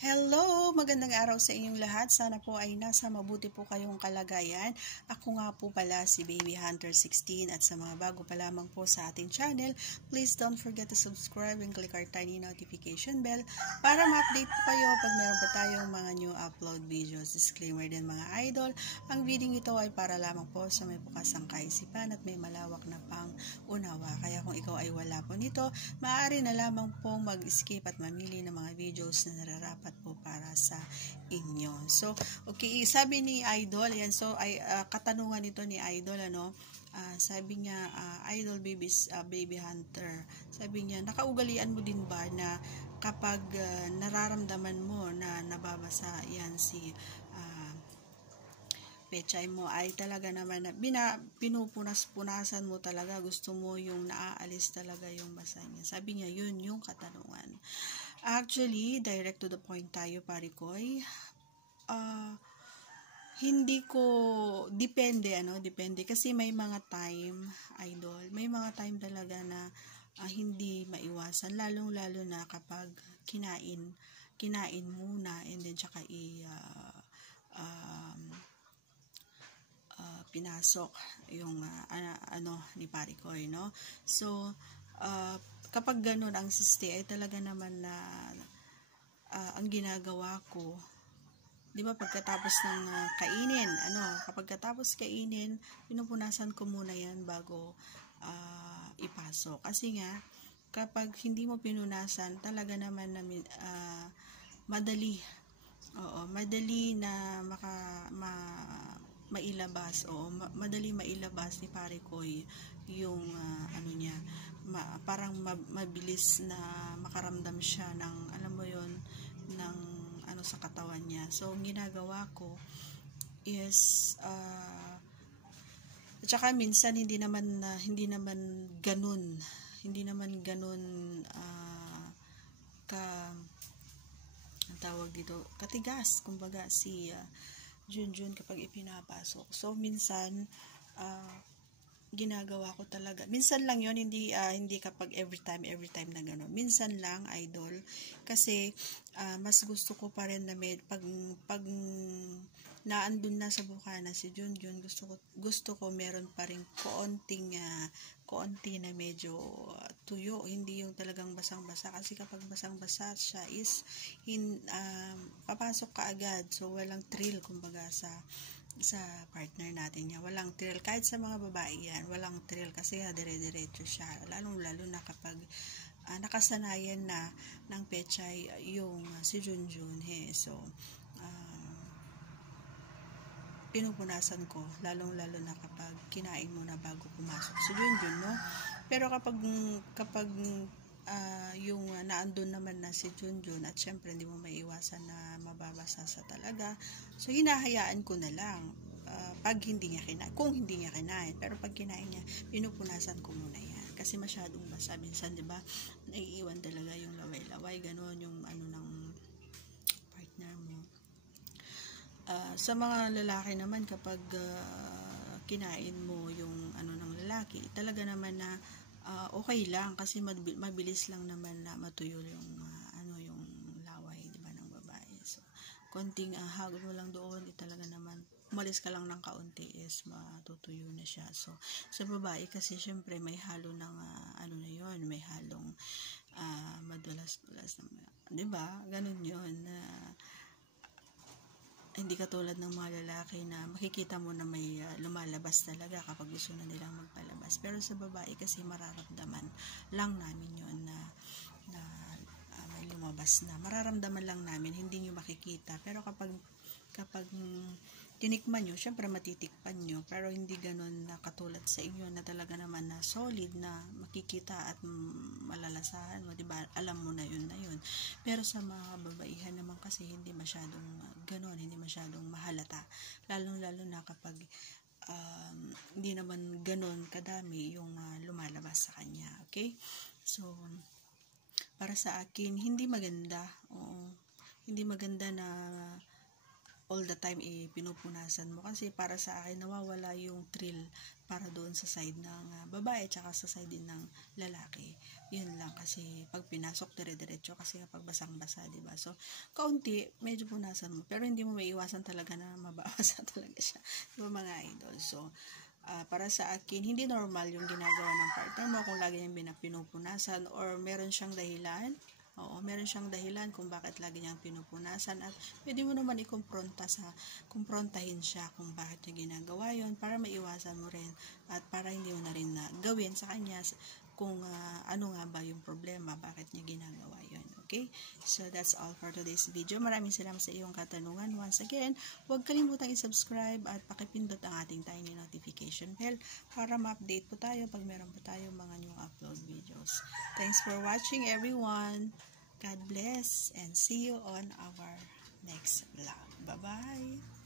Hello! Magandang araw sa inyong lahat. Sana po ay nasa mabuti po kayong kalagayan. Ako nga po pala si Baby Hunter 16 at sa mga bago pa lamang po sa ating channel, please don't forget to subscribe and click our tiny notification bell para ma-update po kayo pag meron pa tayong mga new upload videos. Disclaimer din mga idol, ang video ito ay para lamang po sa may bukas ang kaisipan at may malawak na pang-unawa. Kaya kung ikaw ay wala po nito, maaari na lamang pong mag-skip at mamili ng mga videos na nararapat po para sa inyo. So, okay, sabi ni Idol, yan, so, katanungan ito ni Idol, sabi niya, Idol Baby Hunter, sabi niya, nakaugalian mo din ba na kapag nararamdaman mo na nababasa yan si pechay mo ay talaga naman na pinupunas-punasan mo talaga, gusto mo yung naaalis talaga yung basa niya. Sabi niya, yun yung katanungan. Actually, direct to the point tayo, Parikoy. Hindi ko, depende kasi may mga time, Idol, may mga time talaga na hindi maiwasan, lalong-lalo na kapag kinain muna and then tsaka pinasok yung ni Parikoy, no? So, kapag ganun ang siste ay talaga naman na ang ginagawa ko, di ba, pagkatapos ng kainin, kapag katapos kainin, pinupunasan ko muna yan bago ipasok. Kasi nga, kapag hindi mo pinunasan, talaga naman na madali na mailabas madali mailabas ni Parikoy yung niya, parang mabilis na makaramdam siya ng, alam mo yon, ng sa katawan niya. So ang ginagawa ko is tsaka minsan hindi naman ganun ang tawag dito, katigas kumbaga si Junjun kapag ipinapasok. So minsan ginagawa ko talaga. Minsan lang 'yon, hindi kapag every time na gano'n. Minsan lang, Idol, kasi mas gusto ko pa rin na pag naandun na sa bukana si Junjun, gusto ko meron pa rin konti na medyo tuyo, hindi yung talagang basang-basa, kasi kapag basang-basa siya is papasok ka agad. So walang thrill kumbaga sa partner natin niya. Walang thrill. Kahit sa mga babae yan, walang thrill kasi dire-diretso siya. Lalo na kapag nakasanayan na ng pechay yung si Junjun. So, pinupunasan ko. Lalo na kapag kinain mo na bago pumasok si Junjun, no? Pero kapag yung naandun naman na si Junjun at syempre hindi mo maiiwasan na mababasa sa talaga, so hinahayaan ko na lang pag hindi niya kinain, kung hindi niya kinain. Pero pag kinain niya, pinupunasan ko muna yan kasi masyadong basa. Minsan, di ba, naiiwan talaga yung laway-laway, gano'n yung ng partner mo. Sa mga lalaki naman, kapag kinain mo yung ng lalaki, talaga naman na okay lang kasi mabilis lang naman na matuyo yung yung laway, di ba, ng babae. So konting hagod mo lang doon, talaga naman umalis ka lang ng kaunti is matutuyo na siya. So sa babae kasi syempre may halo ng na yon, may halong madulas-dulas, di ba, ganun yon. Hindi katulad ng mga lalaki na makikita mo na may lumalabas talaga kapag gusto na nilang magpalabas. Pero sa babae kasi mararamdaman lang namin yun na may lumabas na. Mararamdaman lang namin, hindi nyo makikita. Pero kapag tinikman nyo, syempre matitikpan nyo. Pero hindi ganun na katulad sa inyo na talaga naman na solid na makikita at malalasahan mo, diba? Alam mo na yun. Pero sa mga babaihan naman kasi hindi masyadong ganun, hindi masyadong mahalata. Lalo na kapag hindi naman ganun kadami yung lumalabas sa kanya. Okay? So, para sa akin, hindi maganda. Hindi maganda na all the time pinupunasan mo. Kasi para sa akin, nawawala yung thrill para doon sa side ng babae tsaka sa side din ng lalaki. Yun lang, kasi pag pinasok dire-diretso kasi kapag basang-basa, diba? So, kaunti, medyo punasan mo. Pero hindi mo maiiwasan talaga na mababasa talaga siya. Diba mga idol? So, para sa akin, hindi normal yung ginagawa ng partner mo kung lagi niyang pinupunasan or meron siyang dahilan. Oo, meron siyang dahilan kung bakit lagi niyang pinupunasan at pwede mo naman kumprontahin siya kung bakit niya ginagawa yon para maiwasan mo rin at para hindi mo na rin na gawin sa kanya kung ano nga ba yung problema, bakit niya ginagawa yon. Okay? So, that's all for today's video. Maraming salamat sa iyong katanungan. Once again, huwag kalimutang i-subscribe at pakipindot ang ating tiny notification bell para ma-update po tayo pag meron po tayo mga new upload videos. Thanks for watching, everyone. God bless and see you on our next vlog. Bye-bye!